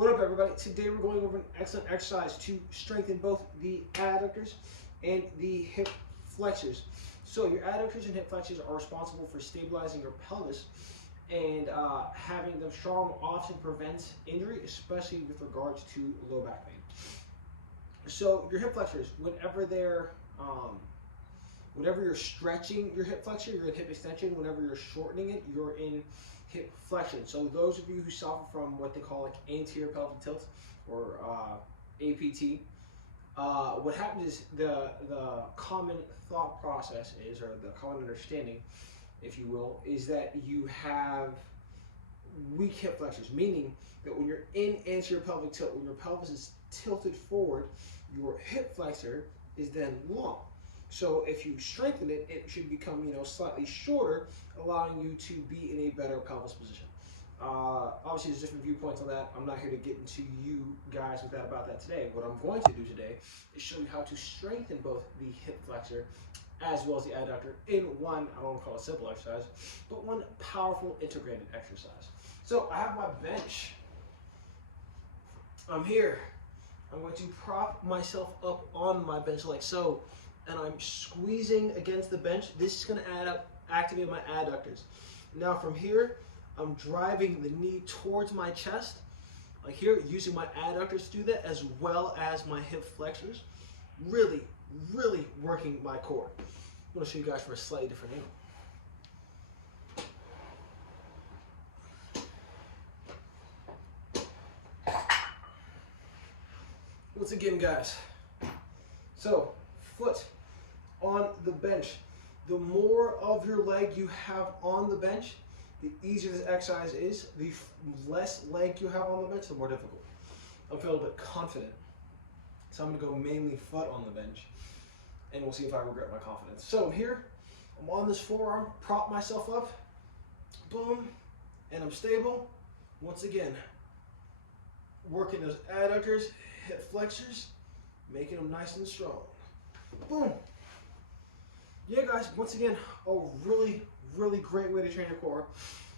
What up, everybody? Today we're going over an excellent exercise to strengthen both the adductors and the hip flexors. So your adductors and hip flexors are responsible for stabilizing your pelvis, and having them strong often prevents injury, especially with regards to low back pain. So your hip flexors, whenever you're stretching your hip flexor, you're in hip extension. Whenever you're shortening it, you're in hip flexion. So those of you who suffer from what they call like anterior pelvic tilt or APT, what happens is the common thought process is, or the common understanding, if you will, is that you have weak hip flexors, meaning that when you're in anterior pelvic tilt, when your pelvis is tilted forward, your hip flexor is then long. So if you strengthen it, it should become, slightly shorter, allowing you to be in a better pelvis position. Obviously, there's different viewpoints on that. I'm not here to get into you guys about that today. What I'm going to do today is show you how to strengthen both the hip flexor as well as the adductor in one, I don't want to call it a simple exercise, but one powerful integrated exercise. So I have my bench. I'm here. I'm going to prop myself up on my bench like so, and I'm squeezing against the bench. This is going to activate my adductors. Now from here, I'm driving the knee towards my chest, like here, using my adductors to do that, as well as my hip flexors. Really, really working my core. I'm going to show you guys from a slightly different angle. Once again, guys, so foot on the bench. The more of your leg you have on the bench, the easier this exercise is. The less leg you have on the bench, the more difficult. I'm feeling a bit confident, so I'm going to go mainly foot on the bench, and we'll see if I regret my confidence. So here, I'm on this forearm, prop myself up, boom, and I'm stable. Once again, working those adductors, hip flexors, making them nice and strong. Boom. Yeah, guys, once again, a really, really great way to train your core.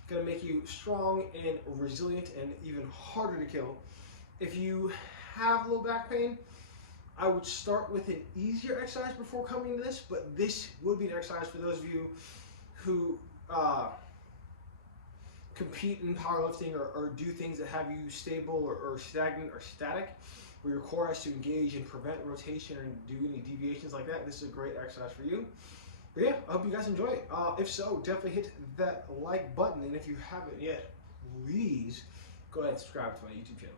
Gonna make you strong and resilient and even harder to kill. If you have low back pain, I would start with an easier exercise before coming to this, but this would be an exercise for those of you who compete in powerlifting or do things that have you stable or stagnant or static, where your core has to engage and prevent rotation and do any deviations like that. This is a great exercise for you. But yeah, I hope you guys enjoy it. If so, definitely hit that like button, and if you haven't yet, please go ahead and subscribe to my YouTube channel.